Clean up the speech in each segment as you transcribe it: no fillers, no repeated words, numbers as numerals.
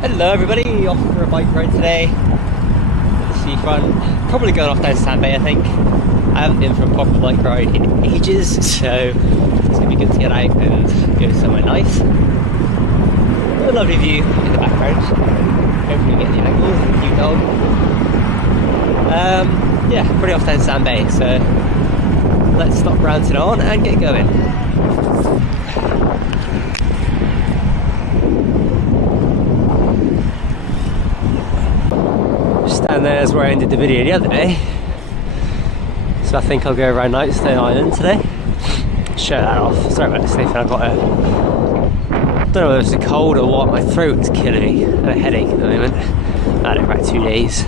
Hello everybody, off for a bike ride today at the seafront. Probably going off down Sand Bay, I think. I haven't been for a proper bike ride in ages, so it's going to be good to get out and go somewhere nice. A lovely view in the background. Hopefully we get the angle, new dog. Yeah, pretty off down Sand Bay, so let's stop ranting on and get going. Stand there is where I ended the video the other day, so I think I'll go around Nightstone Island today. Show that off. Sorry about the sniffing. I've got don't know whether it's a cold or what. My throat's killing me and a headache at the moment. I had it for about 2 days.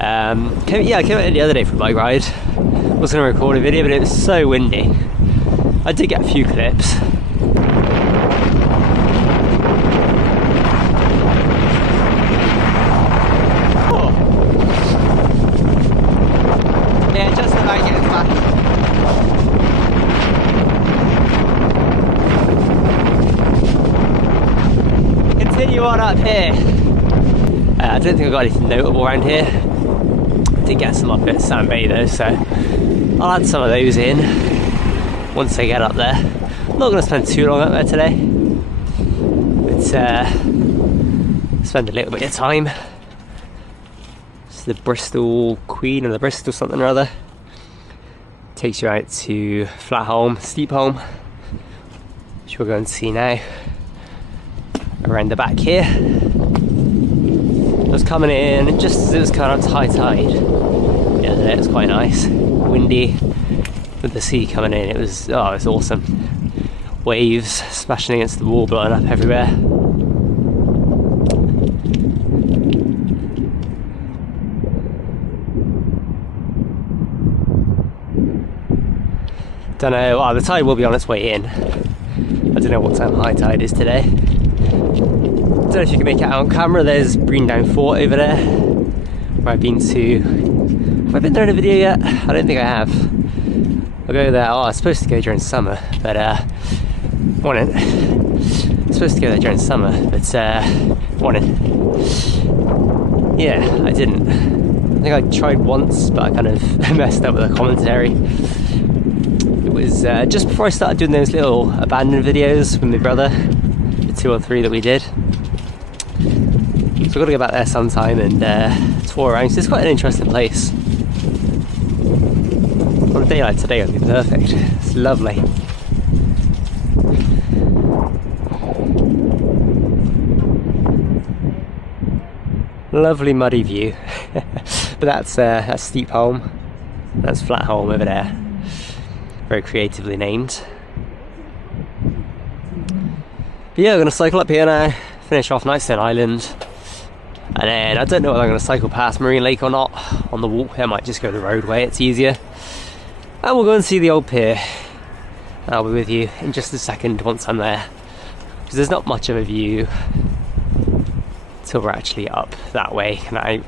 I came out the other day for a bike ride. I was going to record a video, but it was so windy. I did get a few clips. Continue on up here. I don't think I've got anything notable around here. Did get some up at Sand Bay though, so I'll add some of those in once I get up there. I'm not going to spend too long up there today, but spend a little bit of time. It's the Bristol Queen or the Bristol something or other. Takes you out to Flatholm, Steepholm, which we're going to see now. Around the back here. I was coming in just as it was kind of high tide. The other day it was quite nice, windy, with the sea coming in. It was awesome. Waves smashing against the wall, blowing up everywhere. Don't know. The tide will be on its way in. I don't know what time high tide is today. I don't know if you can make it out on camera. There's Breandown Fort over there, where I've been to. Have I been there in a video yet? I don't think I have. I'll go there. I was supposed to go during summer, but wanted. I'm supposed to go there during summer, but wanted. Yeah, I didn't. I think I tried once, but I kind of messed up with the commentary. It was just before I started doing those little abandoned videos with my brother, the 2 or 3 that we did. So I've got to go back there sometime and tour around. So it's quite an interesting place. On a day like today it would be perfect. It's lovely. Lovely muddy view. But that's Steepholm. That's Flatholm over there. Very creatively named. But yeah, I'm going to cycle up here now, finish off Nightstone Island, and then I don't know whether I'm going to cycle past Marine Lake or not on the walk. I might just go the roadway, it's easier. And we'll go and see the old pier. I'll be with you in just a second once I'm there, because there's not much of a view till we're actually up that way, and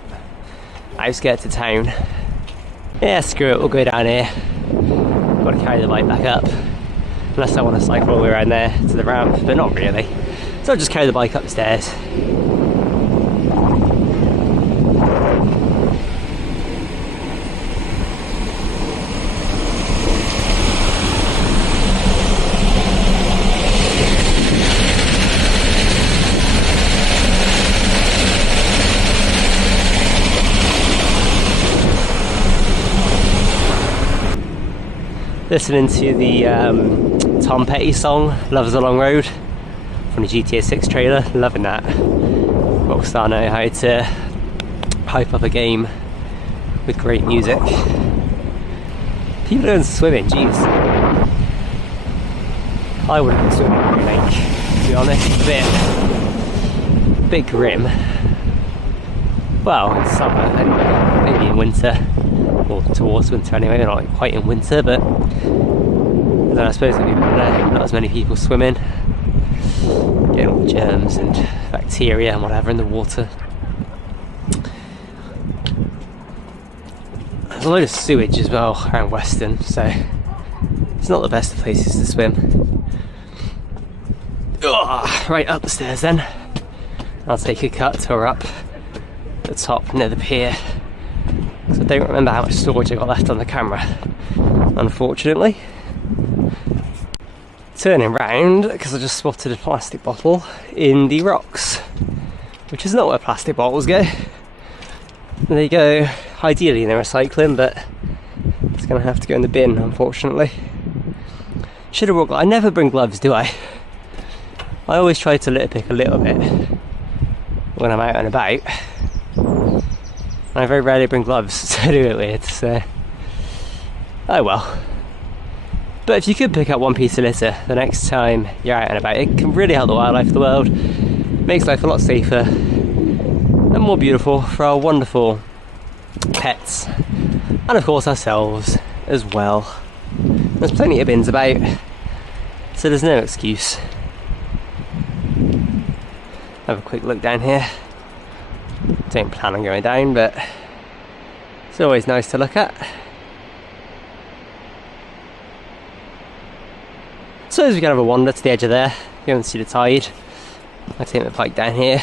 outskirts of town. Yeah, screw it, we'll go down here. Got to carry the bike back up, unless I want to cycle all the way around there to the ramp, but not really. So I'll just carry the bike upstairs. Listening to the Tom Petty song, Love is a Long Road, from the GTA 6 trailer. Loving that. Rockstar know how to hype up a game with great music. People going swimming, jeez. I wouldn't swim in Green Lake, to be honest. A bit grim. Well, in summer anyway, maybe in winter. Or towards winter anyway, not quite in winter, but then I suppose it'll be better. Not as many people swimming, getting all the germs and bacteria and whatever in the water. There's a load of sewage as well around Weston, so it's not the best of places to swim. Right up the stairs then. I'll take a cut tour up the top near the pier, because I don't remember how much storage I got left on the camera, unfortunately. Turning round, because I just spotted a plastic bottle in the rocks, which is not where plastic bottles go. They go ideally in the recycling, but it's going to have to go in the bin, unfortunately. Should have brought gloves. I never bring gloves, do I? I always try to litter pick a little bit when I'm out and about. I very rarely bring gloves to do it with, so oh well. But if you could pick up one piece of litter the next time you're out and about, it can really help the wildlife of the world. Makes life a lot safer and more beautiful for our wonderful pets, and of course ourselves as well. There's plenty of bins about, so there's no excuse. Have a quick look down here. Don't plan on going down, but it's always nice to look at. So as we can have a wander to the edge of there, go and see the tide. I'll take my bike down here.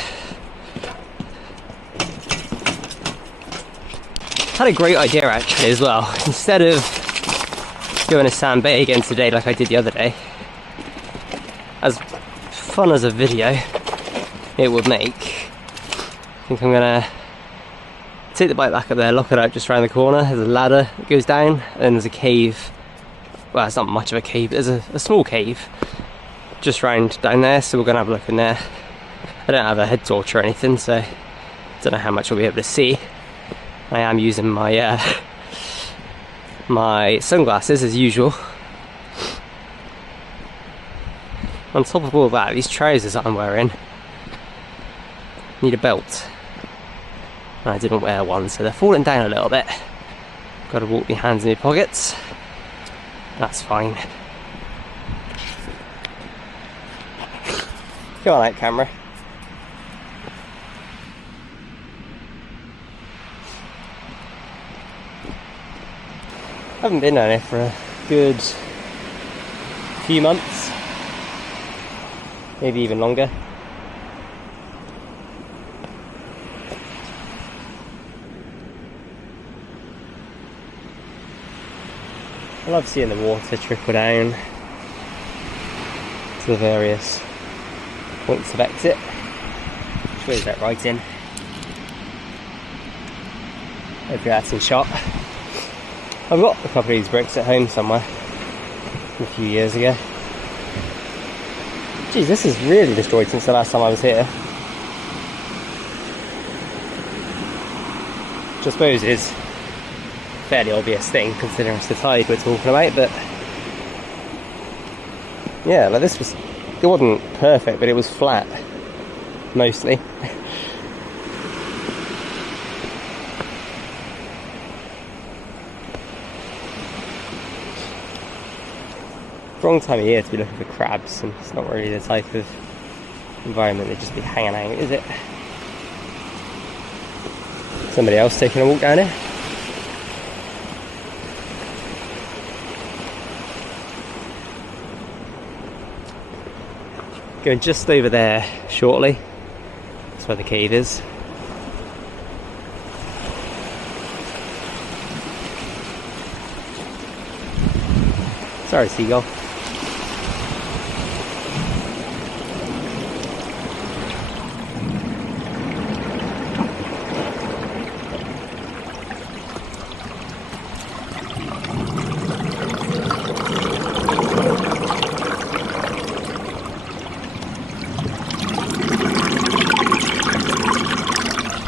Had a great idea actually as well. Instead of going to Sand Bay again today like I did the other day, as fun as a video it would make, I think I'm gonna take the bike back up there, lock it out just around the corner. There's a ladder that goes down, and there's a cave. Well, it's not much of a cave, there's a small cave just round down there, so we're gonna have a look in there. I don't have a head torch or anything, so I don't know how much we'll be able to see. I am using my my sunglasses as usual. On top of all that, these trousers that I'm wearing need a belt, and I didn't wear one, so they're falling down a little bit. Got to walk my hands in my pockets. That's fine. Go on out, camera. Haven't been down here for a good few months, maybe even longer. I love seeing the water trickle down to the various points of exit. Shows that right in. Hopefully that's in shot. I've got a couple of these bricks at home somewhere from a few years ago. Geez, this is really destroyed since the last time I was here. Which I suppose is a fairly obvious thing considering it's the tide we're talking about, but yeah, like this was, it wasn't perfect, but it was flat mostly. Wrong time of year to be looking for crabs, and it's not really the type of environment they'd just be hanging out, is it? Somebody else taking a walk down here. Going just over there shortly. That's where the cave is. Sorry, seagull.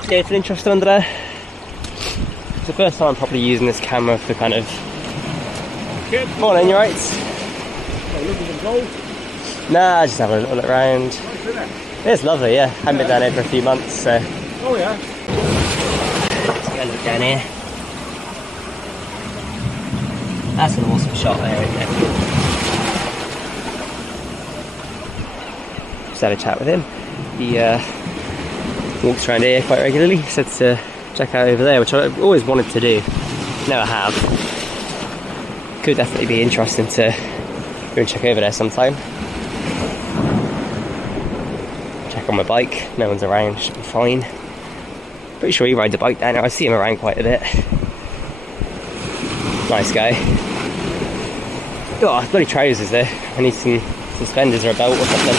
Yeah, it's interesting under there. It's the first time I'm probably using this camera for kind of... Good morning, you right? Looking for gold? Nah, just having a little look around. Nice, isn't it? It's lovely, yeah. Haven't been down here for a few months, so... Oh yeah. Let's go look down here. That's an awesome shot there, isn't it? Just had a chat with him. He walks around here quite regularly. He said to check out over there, which I've always wanted to do. Never have. Could definitely be interesting to go and check over there sometime. Check back on my bike, no one's around, should be fine. Pretty sure he rides a bike down there, I see him around quite a bit. Nice guy. Oh, bloody trousers there. I need some suspenders or a belt or something.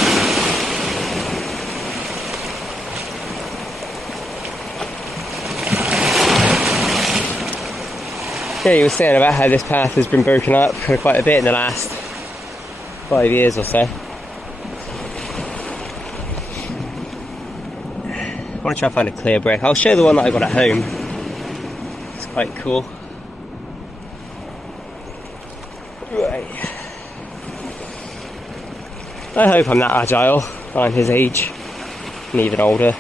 Yeah, he was saying about how this path has been broken up quite a bit in the last 5 years or so. I want to try and find a clear brick. I'll show the one that I got at home. It's quite cool. Right. I hope I'm that agile. I'm his age. And even older.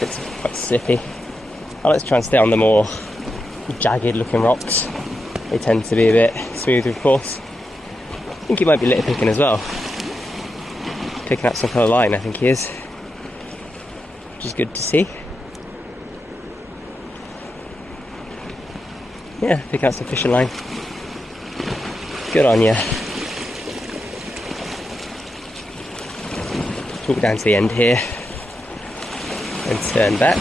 It's quite slippy. Let's try and stay on the more jagged looking rocks. They tend to be a bit smoother, of course. I think he might be litter picking as well. Picking up some kind of line, I think he is. Which is good to see. Yeah, picking up some fishing line. Good on you. Walk down to the end here and turn back.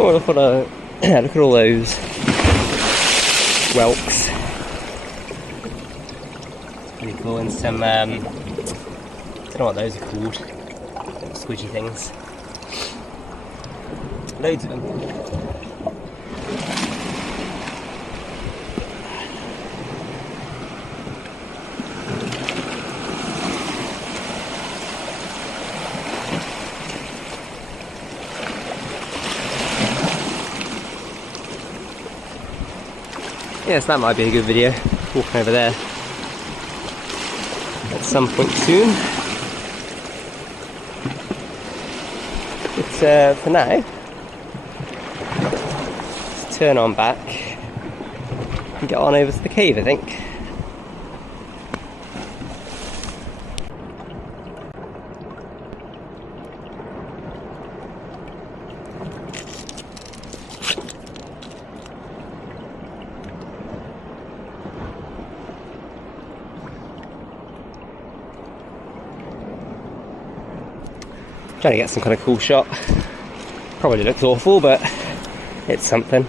Oh, look at all those whelks. Pretty cool, and some I don't know what those are called. Squidgy things. Loads of them. Yes, that might be a good video, walking over there at some point soon. But for now, let's turn on back and get on over to the cave, I think. Trying to get some kind of cool shot. Probably looks awful, but it's something.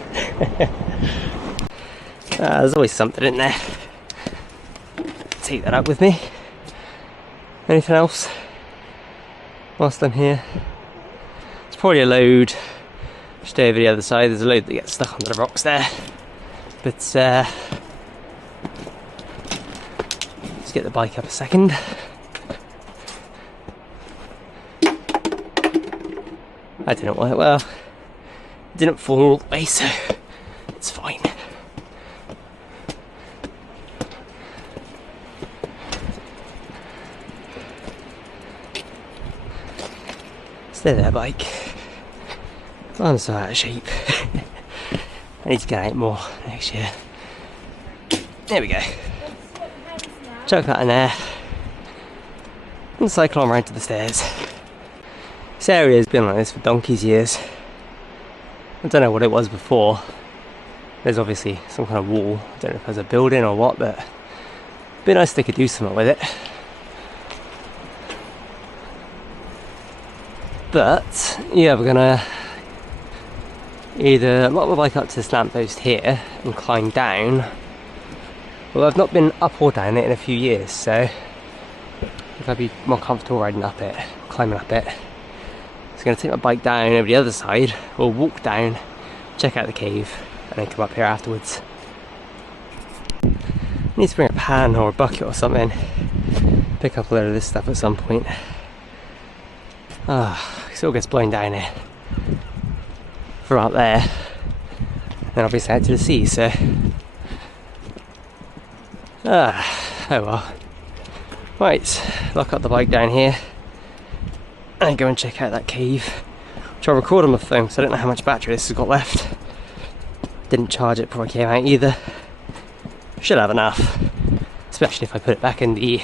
There's always something in there. Take that up with me. Anything else whilst I'm here? It's probably a load just over the other side. There's a load that gets stuck under the rocks there. But let's get the bike up a second. I didn't want it, well, it didn't fall all the way, so it's fine. Stay there, bike. I'm so out of shape. I need to get out more next year. There we go. Chuck that in there. And cycle on right to the stairs. This area has been like this for donkey's years. I don't know what it was before. There's obviously some kind of wall. I don't know if there's a building or what, but it'd be nice if they could do something with it. But yeah, we're gonna either lock my bike up to this lamppost here and climb down. Well, I've not been up or down it in a few years, so I think I'd be more comfortable riding up it, climbing up it. So I'm going to take my bike down over the other side, or walk down, check out the cave, and then come up here afterwards. I need to bring a pan or a bucket or something, pick up a load of this stuff at some point. It all gets blown down here from up there, and then obviously out to the sea, so oh well. Right, lock up the bike down here and go and check out that cave, which I'll record on my phone because I don't know how much battery this has got left. Didn't charge it before I came out either. Should have enough, especially if I put it back in the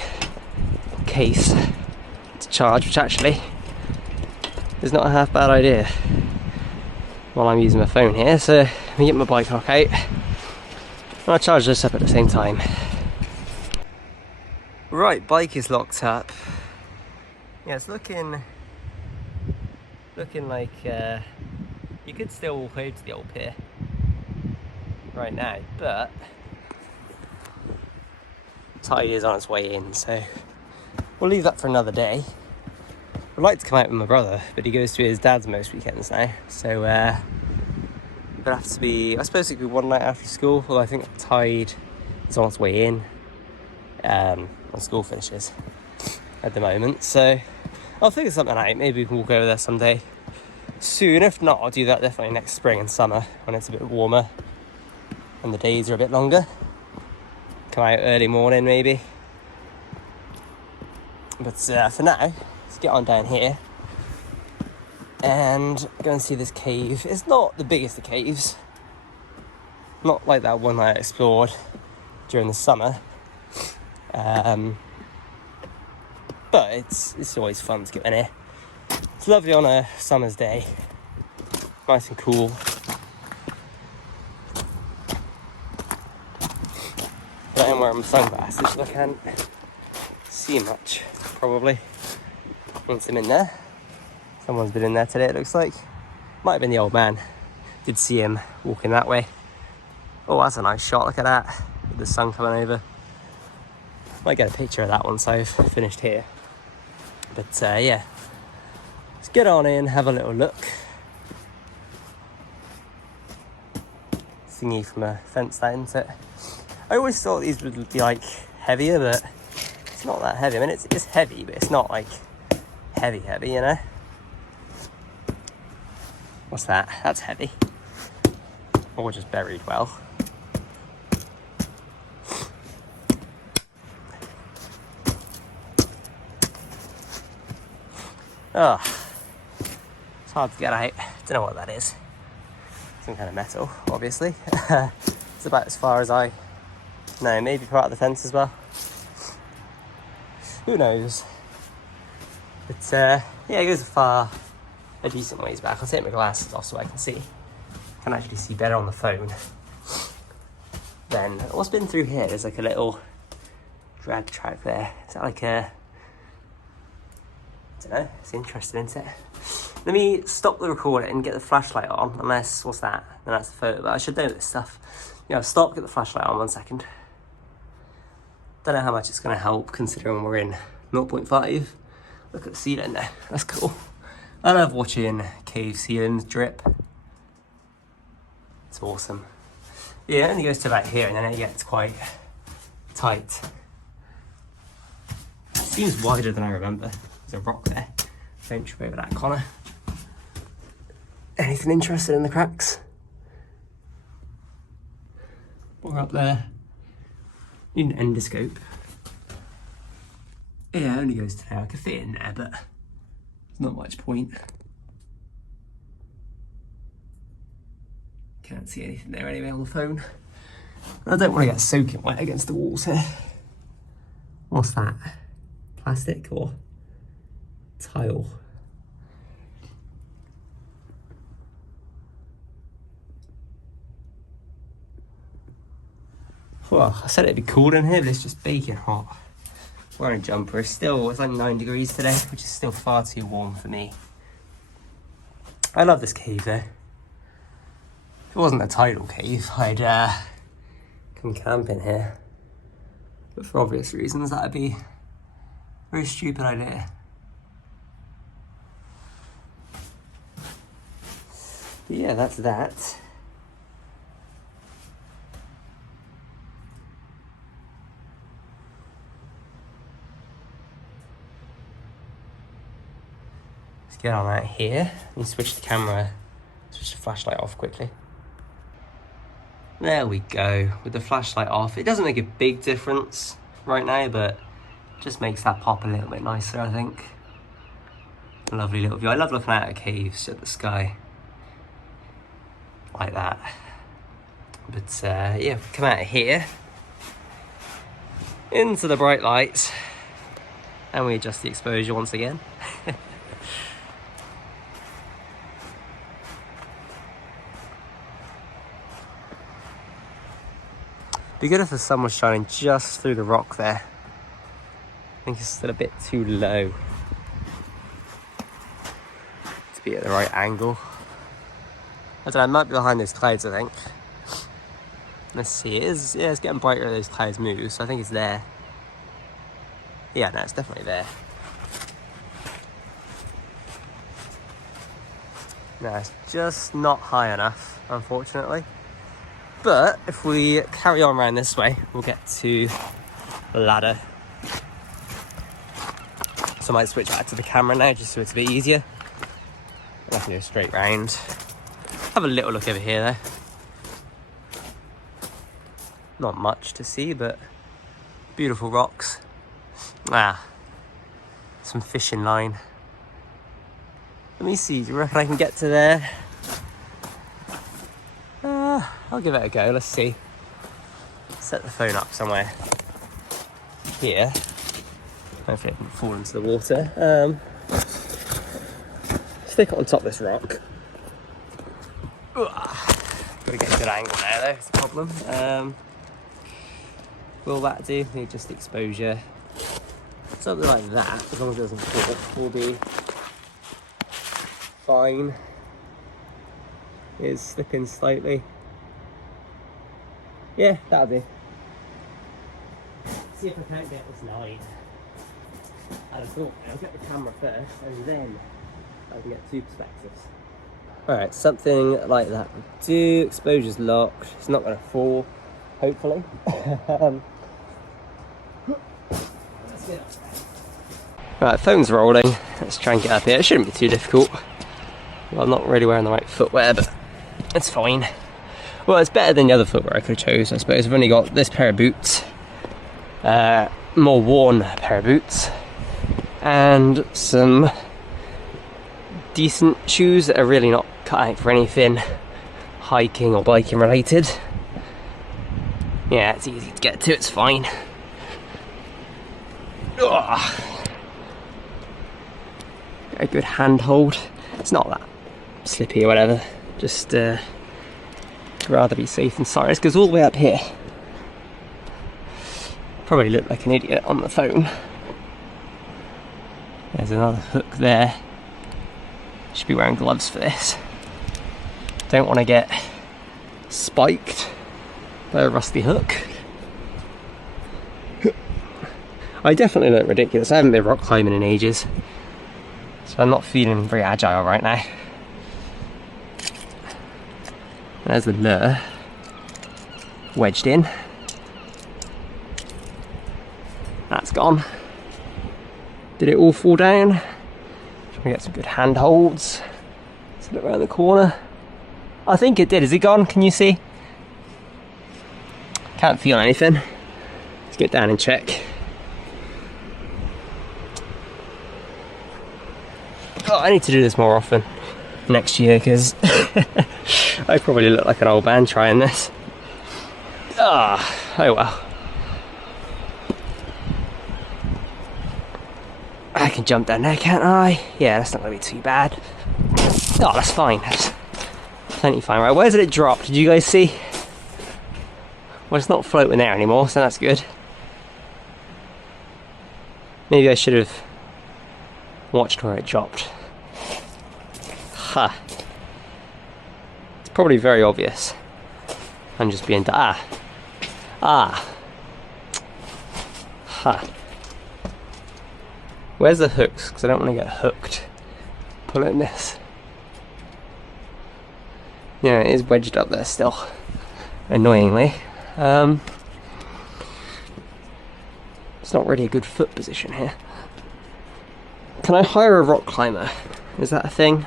case to charge, which actually is not a half bad idea while I'm using my phone here. So let me get my bike lock out and I'll charge this up at the same time. Right, bike is locked up. Yeah, it's looking like you could still walk over to the old pier right now, but tide is on its way in, so we'll leave that for another day. I'd like to come out with my brother, but he goes to his dad's most weekends now, so it'll have to be, I suppose it could be one night after school, although I think the tide is on its way in when school finishes at the moment, so I'll figure something out. Maybe we can walk over there someday soon. If not, I'll do that definitely next spring and summer when it's a bit warmer and the days are a bit longer. Come out early morning maybe. But for now, let's get on down here and go and see this cave. It's not the biggest of caves, not like that one I explored during the summer, but it's always fun to get in here. It's lovely on a summer's day, nice and cool. But I am wearing my sunglasses, so I can't see much, probably, once I'm in there. Someone's been in there today, it looks like. Might have been the old man. Did see him walking that way. Oh, that's a nice shot, look at that, with the sun coming over. Might get a picture of that once I've finished here. But yeah, let's get on in, have a little look. Thingy from a fence, that isn't it? I always thought these would be like heavier, but it's not that heavy. I mean, it's heavy, but it's not like heavy, you know? What's that? That's heavy. Or just buried well. Oh, it's hard to get out. Don't know what that is. Some kind of metal, obviously. It's about as far as I know. Maybe part of the fence as well. Who knows? But yeah, it goes a decent ways back. I'll take my glasses off so I can see. I can actually see better on the phone. Then what's been through here? There's like a little drag track there. Is that like a? I don't know, it's interesting, isn't it? Let me stop the recording and get the flashlight on, unless, what's that? Then that's the photo, but I should know this stuff. Yeah, stop, get the flashlight on 1 second. Don't know how much it's going to help considering we're in 0.5. Look at the ceiling there, that's cool. I love watching cave ceilings drip. It's awesome. Yeah, it only goes to about here and then it gets quite tight. It seems wider than I remember. There's a rock there. Don't trip over that, Connor. Anything interested in the cracks? We're up there. Need an endoscope. Yeah, it only goes to there. I could fit in there, but there's not much point. Can't see anything there anyway on the phone. I don't want to get soaking wet against the walls here. What's that? Plastic or tile? Well, I said it'd be cool in here, but it's just baking hot. Wearing a jumper. It's like 9 degrees today, which is still far too warm for me. I love this cave though. If it wasn't a tidal cave, I'd come camping here. But for obvious reasons, that'd be a very stupid idea. But yeah, that's that. Let's get on out here and switch the flashlight off quickly. There we go, with the flashlight off. It doesn't make a big difference right now, but it just makes that pop a little bit nicer, I think. A lovely little view. I love looking out at caves, at the sky. Like that. But yeah, come out of here into the bright lights and we adjust the exposure once again. Be good if the sun was shining just through the rock there. I think it's still a bit too low to be at the right angle. I don't know, it might be behind those clouds, I think. Let's see, it's getting brighter as those clouds move, so I think it's there. Yeah, no, it's definitely there. No, it's just not high enough, unfortunately. But if we carry on around this way, we'll get to the ladder. So I might switch back to the camera now, just so it's a bit easier. I can do a straight round. Have a little look over here though. Not much to see, but beautiful rocks. Some fishing line. Let me see, do you reckon I can get to there? I'll give it a go, let's see. Set the phone up somewhere here. Hopefully it can fall into the water. Stick it on top of this rock. Gotta get a good angle there though, it's a problem. Will that do? Need just exposure. Something like that, as long as it doesn't fall, will be fine. It's slipping slightly. Yeah, that'll do. See if I can't get this line. I'd have thought I'll get the camera first and then I can get two perspectives. Alright, something like that will do. Exposure's locked. It's not going to fall, hopefully. Let's get up there. Right, phone's rolling. Let's try and get up here. It shouldn't be too difficult. Well, I'm not really wearing the right footwear, but it's fine. Well, it's better than the other footwear I could have chose, I suppose. I've only got this pair of boots, more worn pair of boots, and some decent shoes that are really not cut out for anything hiking or biking related. Yeah, it's easy to get to, it's fine. Ugh. A good handhold. It's not that slippy or whatever, just rather be safe than sorry. This goes all the way up here. Probably look like an idiot on the phone. There's another hook there. Should be wearing gloves for this. Don't want to get spiked by a rusty hook. I definitely look ridiculous. I haven't been rock climbing in ages, so I'm not feeling very agile right now. There's the lure wedged in. That's gone. Did it all fall down? Trying to get some good handholds. Let's look around the corner. I think it did. Is it gone? Can you see? Can't feel anything. Let's get down and check. Oh, I need to do this more often next year because I probably look like an old man trying this. Oh well. I can jump down there, can't I? Yeah, that's not going to be too bad. Oh, that's fine. That's plenty fine. Right, where did it drop? Did you guys see? Well, it's not floating there anymore, so that's good. Maybe I should have watched where it dropped. Ha. It's probably very obvious. I'm just being... Ha. Where's the hooks? Because I don't want to get hooked pulling this. Yeah, it is wedged up there still, annoyingly. It's not really a good foot position here. Can I hire a rock climber? Is that a thing?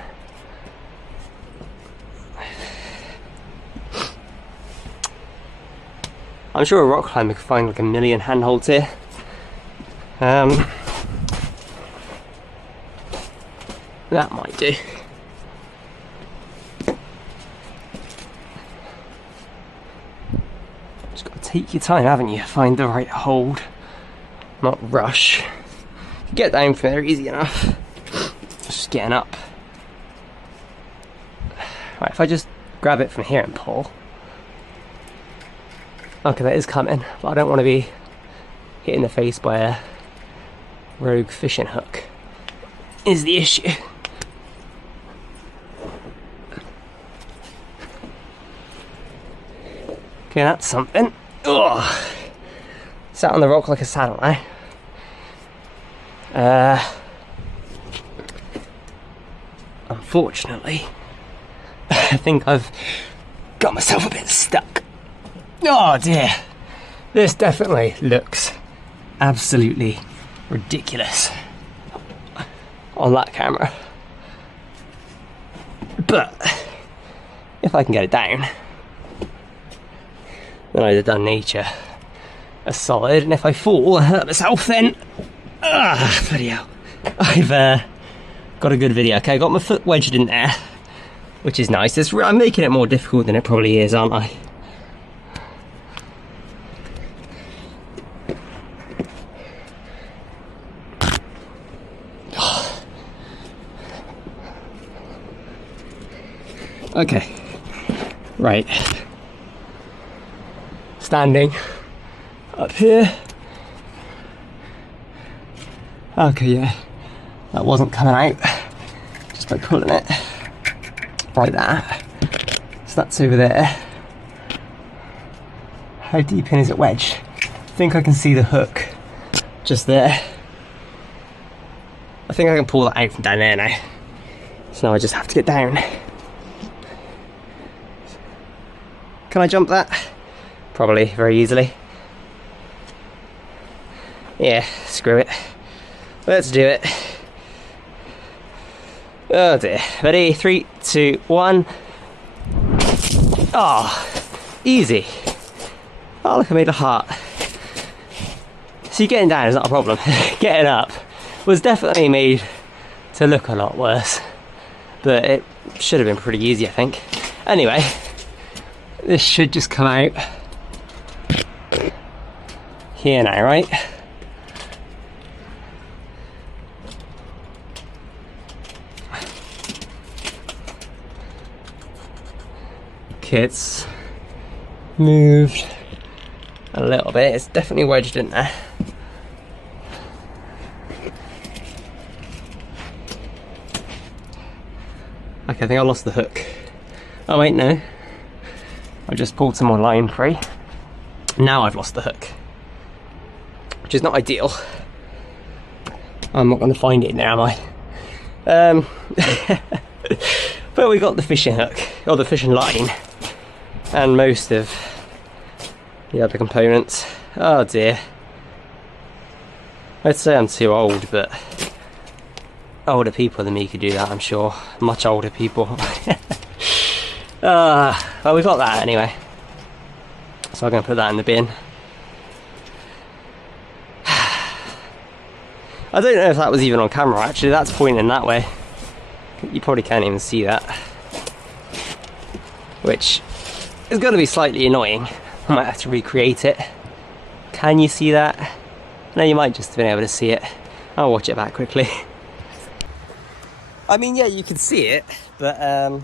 I'm sure a rock climber could find like a million handholds here. That might do. Just got to take your time, haven't you? Find the right hold, not rush. Get down from there easy enough. Just getting up. Right, if I just grab it from here and pull. Okay, that is coming, but I don't want to be hit in the face by a rogue fishing hook, is the issue. Okay, that's something. Ugh. Sat on the rock like a saddle now. Unfortunately, I think I've got myself a bit stuck. Oh dear. This definitely looks absolutely ridiculous on that camera. But if I can get it down, then I'd have done nature a solid. And if I fall and hurt myself, then bloody hell, I've got a good video. Okay, I got my foot wedged in there, which is nice. I'm making it more difficult than it probably is, aren't I? Okay, right. Standing up here. Okay, yeah, that wasn't coming out just by pulling it like that. So that's over there. How deep in is it wedged? I think I can see the hook just there. I think I can pull that out from down there now. So now I just have to get down. Can I jump that? Probably, very easily. Yeah, screw it. Let's do it. Oh dear. Ready? 3, 2, 1. Oh, easy. Oh, look, I made a heart. See, getting down is not a problem. Getting up was definitely made to look a lot worse. But it should have been pretty easy, I think. Anyway, this should just come out here now, right? Okay, it's moved a little bit. It's definitely wedged in there. Okay, I think I lost the hook. Oh wait, no. I just pulled some more line free. Now I've lost the hook, which is not ideal. I'm not going to find it now, am I? But we got the fishing hook, or the fishing line, and most of the other components. Oh dear. I'd say I'm too old, but older people than me could do that, I'm sure. Much older people. Well, we got that anyway. So I'm going to put that in the bin. I don't know if that was even on camera, actually. That's pointing that way. You probably can't even see that. Which is going to be slightly annoying. I might have to recreate it. Can you see that? No, you might just have been able to see it. I'll watch it back quickly. I mean, yeah, you can see it, but I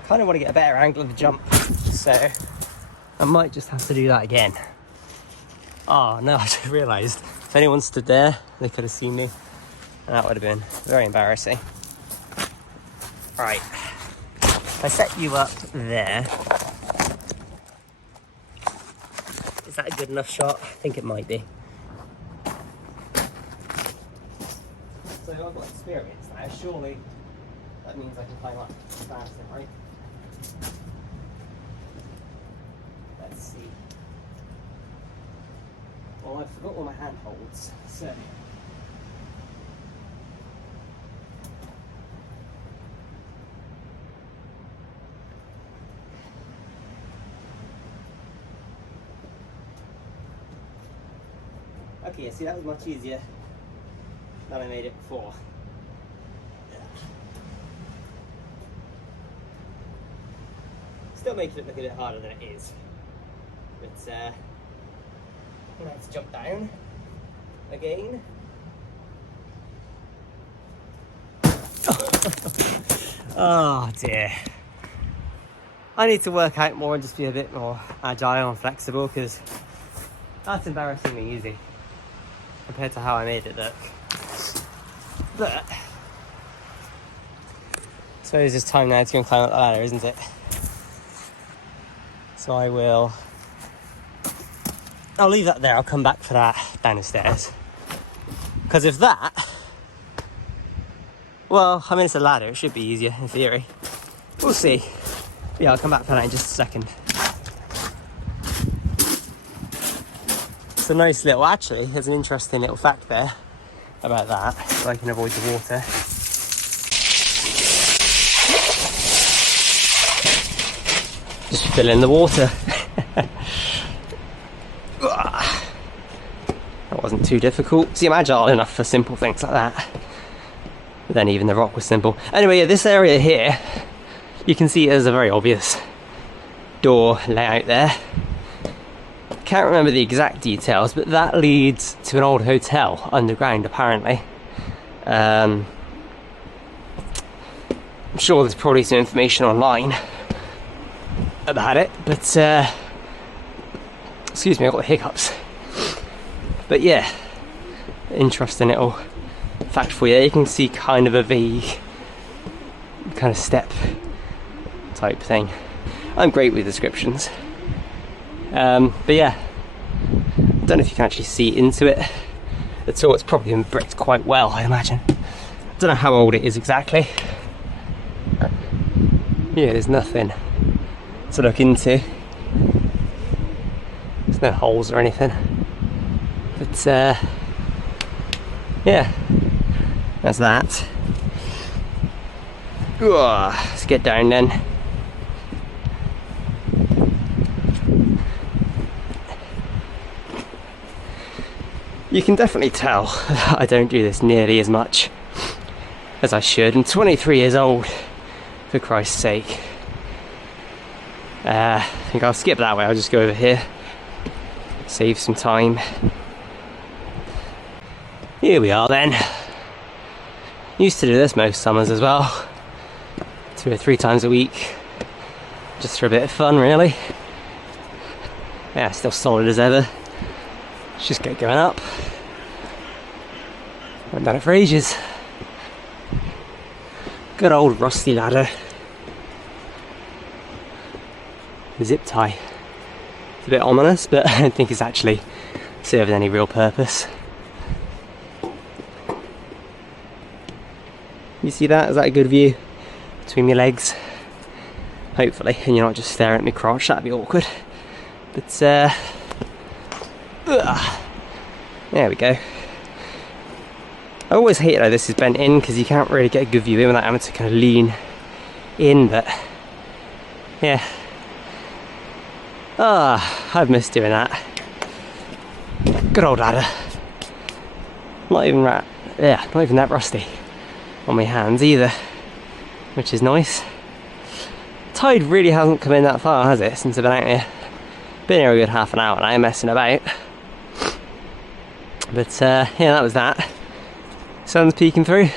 kind of want to get a better angle of the jump, so I might just have to do that again. Oh no, I just realised if anyone stood there, they could have seen me, and that would have been very embarrassing. Right, if I set you up there, is that a good enough shot? I think it might be. So I've got experience now, surely that means I can climb up faster, right? Let's see. Well, I forgot all my handholds, so. Okay, see, that was much easier than I made it before. Still making it look a bit harder than it is. But I'm gonna have to jump down again. Oh dear. I need to work out more and just be a bit more agile and flexible, because that's embarrassingly easy compared to how I made it look. But I suppose it's time now to go and climb up the ladder, isn't it? So I'll leave that there. I'll come back for that down the stairs. Because if that, well, I mean, it's a ladder. It should be easier in theory. We'll see. Yeah, I'll come back for that in just a second. It's a nice little, actually, there's an interesting little fact there about that, so I can avoid the water. Just fill in the water. That wasn't too difficult. See, I'm agile enough for simple things like that. But then even the rock was simple. Anyway, yeah, this area here, you can see there's a very obvious door layout there. Can't remember the exact details, but that leads to an old hotel underground, apparently. I'm sure there's probably some information online about it, but excuse me, I got the hiccups. But yeah, interesting little fact for you. You can see kind of a vague kind of step type thing. I'm great with descriptions. But yeah, I don't know if you can actually see into it at all. It's probably been bricked quite well, I imagine. I don't know how old it is exactly. Yeah, there's nothing to look into. There's no holes or anything. But yeah, that's that. Ooh, let's get down then. You can definitely tell that I don't do this nearly as much as I should. I'm 23 years old, for Christ's sake. I think I'll skip that way, I'll just go over here. Save some time. Here we are then. Used to do this most summers as well. 2 or 3 times a week. Just for a bit of fun, really. Yeah, still solid as ever. Let's just get going up. Haven't done it for ages. Good old rusty ladder. Zip tie. It's a bit ominous, but I don't think it's actually served any real purpose. You see that? Is that a good view between my legs? Hopefully, and you're not just staring at me crotch. That'd be awkward. But there we go. I always hate how this is bent in, because you can't really get a good view in without having to kind of lean in, but yeah. I've missed doing that. Good old ladder. Not even that rusty on my hands either, which is nice. Tide really hasn't come in that far, has it, since I've been out here? Been here a good half an hour now, messing about. But yeah, that was that. Sun's peeking through.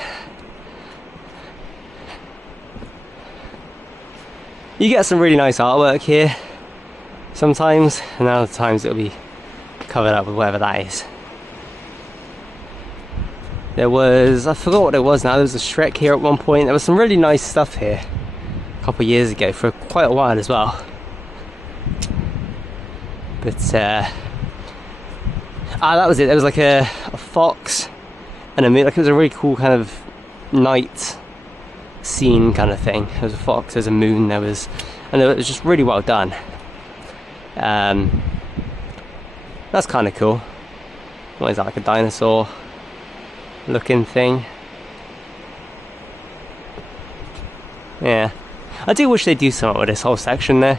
You get some really nice artwork here sometimes, and other times it'll be covered up with whatever that is. There was, I forgot what it was now, there was a Shrek here at one point. There was some really nice stuff here a couple of years ago, for quite a while as well. But that was it. There was like a fox and a moon. Like, it was a really cool kind of night scene kind of thing. There was a fox, there was a moon, and it was just really well done. That's kind of cool. What is that, like a dinosaur looking thing? Yeah, I do wish they'd do something with this whole section there.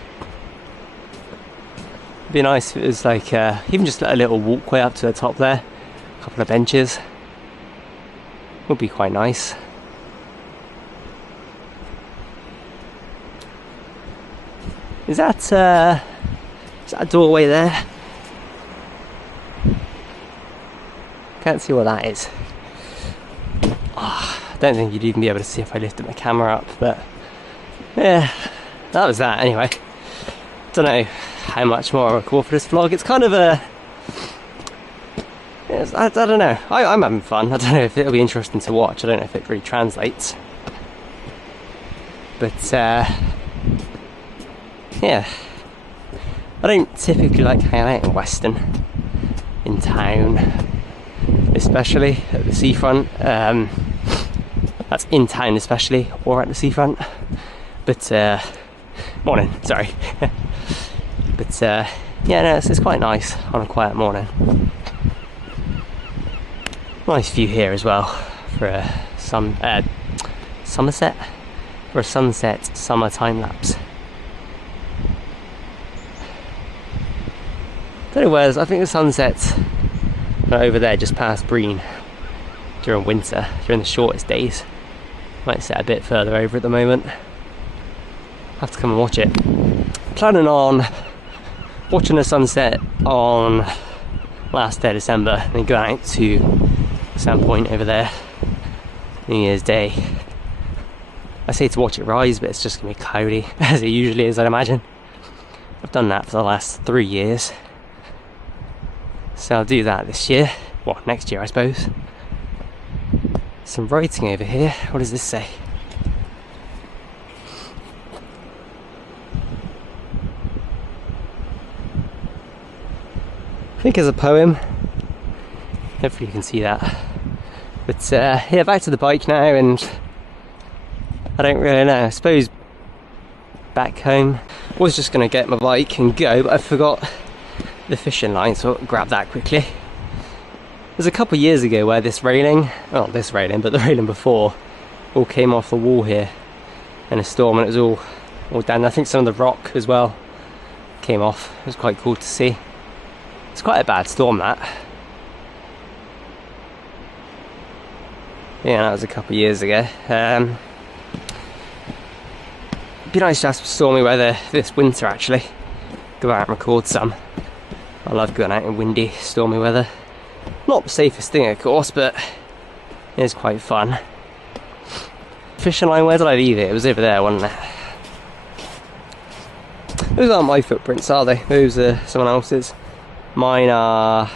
It'd be nice if it was like even just a little walkway up to the top there, a couple of benches. Would be quite nice. Is that a doorway there? Can't see what that is. I don't think you'd even be able to see if I lifted my camera up, but yeah, that was that anyway. Don't know how much more I'll record for this vlog. It's kind of a... I don't know. I'm having fun. I don't know if it'll be interesting to watch. I don't know if it really translates. But, yeah. I don't typically like hanging out in Weston, in town, especially at the seafront. That's in town especially, or at the seafront. But, morning, sorry. But, yeah, no, it's quite nice on a quiet morning. Nice view here as well for a Somerset, for a sunset summer time lapse. Don't know where's, I think the sunset's over there just past Breen during winter, during the shortest days. Might set a bit further over at the moment. Have to come and watch it. Planning on watching the sunset on last day of December and then going out to Sandpoint over there New Year's Day. I say to watch it rise, but it's just gonna be cloudy as it usually is, I'd imagine. I've done that for the last 3 years, so I'll do that this year. Well, next year I suppose. Some writing over here. What does this say? I think it's a poem. Hopefully you can see that. But yeah, back to the bike now, and I don't really know. I suppose back home. I was just going to get my bike and go, but I forgot the fishing line, so I'll grab that quickly. It was a couple of years ago where this railing, well, not this railing, but the railing before, all came off the wall here in a storm, and it was all down. I think some of the rock as well came off. It was quite cool to see. It's quite a bad storm, that. Yeah, that was a couple of years ago. It'd be nice to have some stormy weather this winter, actually. Go out and record some. I love going out in windy, stormy weather. Not the safest thing, of course, but it is quite fun. Fishing line, where did I leave it? It was over there, wasn't it? Those aren't my footprints, are they? Those are someone else's. Mine are...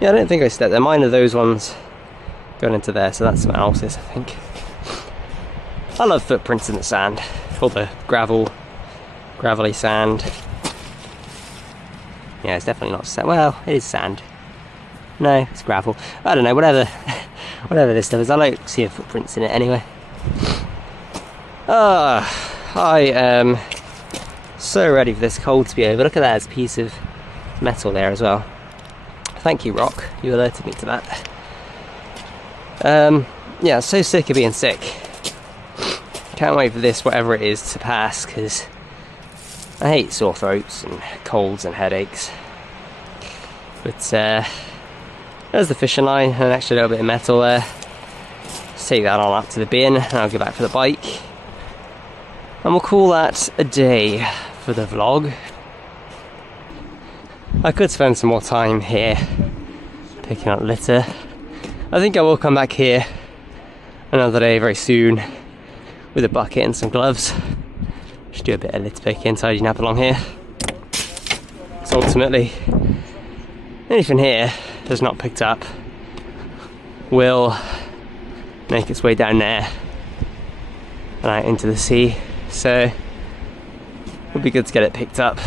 yeah, I don't think I stepped there. Mine are those ones going into there, so that's someone else's, I think. I love footprints in the sand, all the gravelly sand. Yeah, it's definitely not sand. Well, it is sand. No, it's gravel. I don't know, whatever this stuff is. I like seeing footprints in it anyway. I am so ready for this cold to be over. Look at that, there's a piece of metal there as well. Thank you, Rock, you alerted me to that. Yeah, so sick of being sick. Can't wait for this, whatever it is, to pass, because I hate sore throats and colds and headaches. But there's the fishing line and an extra little bit of metal there. Let's take that on up to the bin and I'll go back for the bike. And we'll call that a day for the vlog. I could spend some more time here picking up litter. I think I will come back here another day very soon with a bucket and some gloves. Just do a bit of litter picking, tidying up along here. So ultimately, anything here that's not picked up will make its way down there and out into the sea. So it would be good to get it picked up.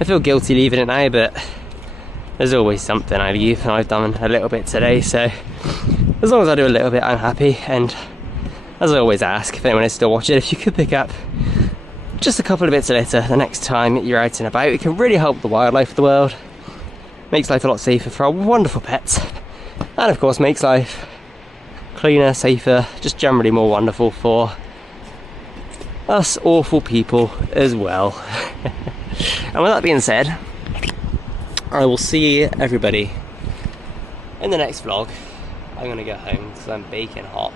I feel guilty leaving it now, but there's always something I leave, and I've done a little bit today, so as long as I do a little bit, I'm happy. And as I always ask, if anyone is still watching, if you could pick up just a couple of bits of litter the next time you're out and about, it can really help the wildlife of the world, makes life a lot safer for our wonderful pets, and of course makes life cleaner, safer, just generally more wonderful for us awful people as well. And with that being said, I will see everybody in the next vlog. I'm gonna go home because I'm baking hot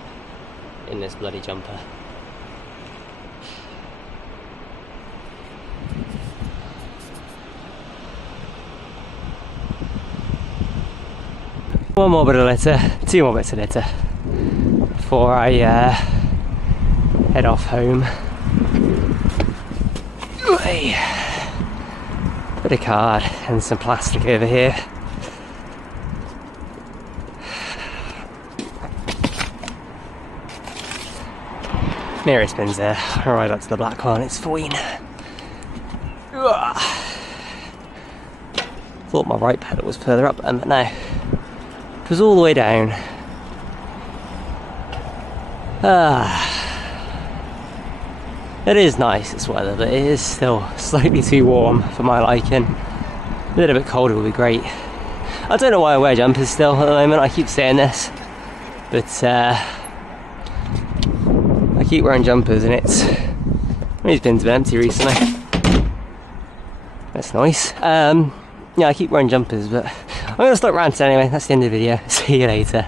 in this bloody jumper. One more bit of litter, two more bits of litter before I head off home. Bit of card and some plastic over here. Mirror spins there. I'll ride up to the black one, it's fine. Thought my right pedal was further up, but no. It was all the way down. It is nice, this weather, but it is still slightly too warm for my liking. A little bit colder would be great. I don't know why I wear jumpers still at the moment, I keep saying this. But I keep wearing jumpers and these bins have been empty recently. That's nice. Yeah, I keep wearing jumpers, but I'm going to stop ranting anyway. That's the end of the video. See you later.